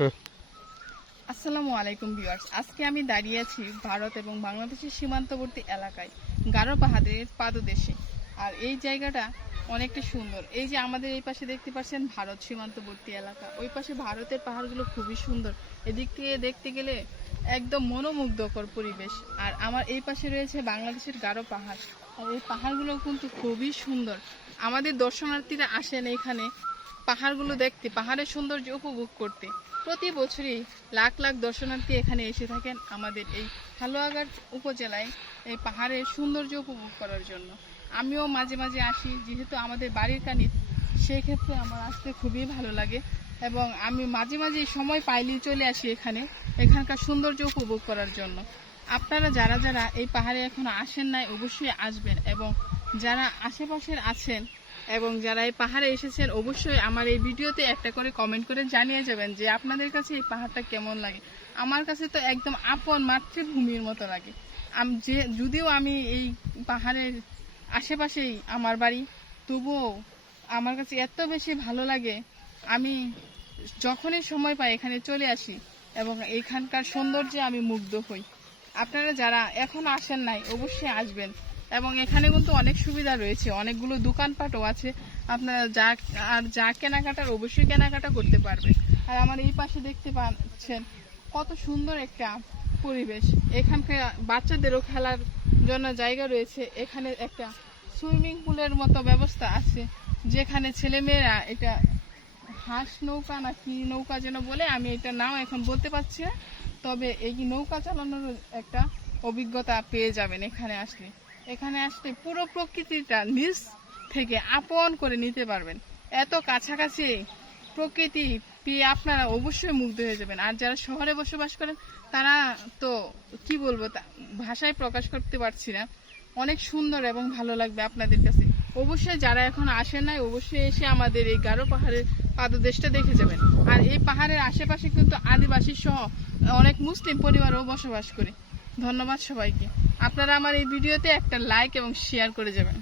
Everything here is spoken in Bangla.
আসসালামু আলাইকুম ভিউয়ার্স, আজকে আমি দাঁড়িয়ে আছি ভারত এবং বাংলাদেশের সীমান্তবর্তী এলাকায় গারো পাহাড়ের পাদদেশে। আর এই জায়গাটা অনেকটা সুন্দর। এই যে আমাদের এই পাশে দেখতে পাচ্ছেন ভারত সীমান্তবর্তী এলাকা, ওই পাশে ভারতের পাহাড়গুলো খুবই সুন্দর। এদিক থেকে দেখতে গেলে একদম মনোমুগ্ধকর পরিবেশ। আর আমার এই পাশে রয়েছে বাংলাদেশের গারো পাহাড়, আর এই পাহাড়গুলো কিন্তু খুবই সুন্দর। আমাদের দর্শনার্থীরা আসেন এখানে পাহাড়গুলো দেখতে, পাহাড়ের সৌন্দর্য উপভোগ করতে। প্রতি বছরই লাখ লাখ দর্শনার্থী এখানে এসে থাকেন আমাদের এই হালুয়াঘাট উপজেলায় এই পাহাড়ের সৌন্দর্য উপভোগ করার জন্য। আমিও মাঝে মাঝে আসি, যেহেতু আমাদের বাড়ির কাছে, সেই ক্ষেত্রে আমার আসতে খুবই ভালো লাগে এবং আমি মাঝে মাঝে সময় পাইলেই চলে আসি এখানকার সৌন্দর্য উপভোগ করার জন্য। আপনারা যারা যারা এই পাহাড়ে এখনো আসেন নাই অবশ্যই আসবেন, এবং যারা আশেপাশের আছেন এবং যারা এই পাহাড়ে এসেছেন অবশ্যই আমার এই ভিডিওতে একটা করে কমেন্ট করে জানিয়ে যাবেন যে আপনাদের কাছে এই পাহাড়টা কেমন লাগে। আমার কাছে তো একদম আপন মাতৃভূমির মতো লাগে। যদিও আমি এই পাহাড়ের আশেপাশেই আমার বাড়ি, তবুও আমার কাছে এত বেশি ভালো লাগে। আমি যখনই সময় পাই এখানে চলে আসি এবং এখানকার সৌন্দর্যে আমি মুগ্ধ হই। আপনারা যারা এখনো আসেন নাই অবশ্যই আসবেন, এবং এখানে কিন্তু অনেক সুবিধা রয়েছে, অনেকগুলো দোকানপাটও আছে। আপনারা যা কেনাকাটার অবশ্যই কেনাকাটা করতে পারবেন। আর আমার এই পাশে দেখতে পাচ্ছেন কত সুন্দর একটা পরিবেশ। এখানকার বাচ্চাদেরও খেলার জন্য জায়গা রয়েছে। এখানে একটা সুইমিং পুলের মতো ব্যবস্থা আছে, যেখানে ছেলেমেয়েরা এটা হাঁস নৌকা না কি নৌকা যেন বলে, আমি এটা নাও এখন বলতে পারছি না, তবে এই নৌকা চালানোর একটা অভিজ্ঞতা পেয়ে যাবেন এখানে আসলে পুরো প্রকৃতিটা নিজ থেকে আপন করে নিতে পারবেন। এত কাছাকাছি প্রকৃতি পেয়ে আপনারা অবশ্যই মুগ্ধ হয়ে যাবেন। আর যারা শহরে বসবাস করেন তারা তো কি বলবো, ভাষায় প্রকাশ করতে পারছি না। অনেক সুন্দর এবং ভালো লাগবে আপনাদের কাছে। অবশ্যই যারা এখন আসেন নাই অবশ্যই এসে আমাদের এই গারো পাহাড়ের পাদদেশটা দেখে যাবেন। আর এই পাহাড়ের আশেপাশে কিন্তু আদিবাসী সহ অনেক মুসলিম পরিবারও বসবাস করে। ধন্যবাদ সবাইকে। আপনারা আমার এই ভিডিওতে একটা লাইক এবং শেয়ার করে যাবেন।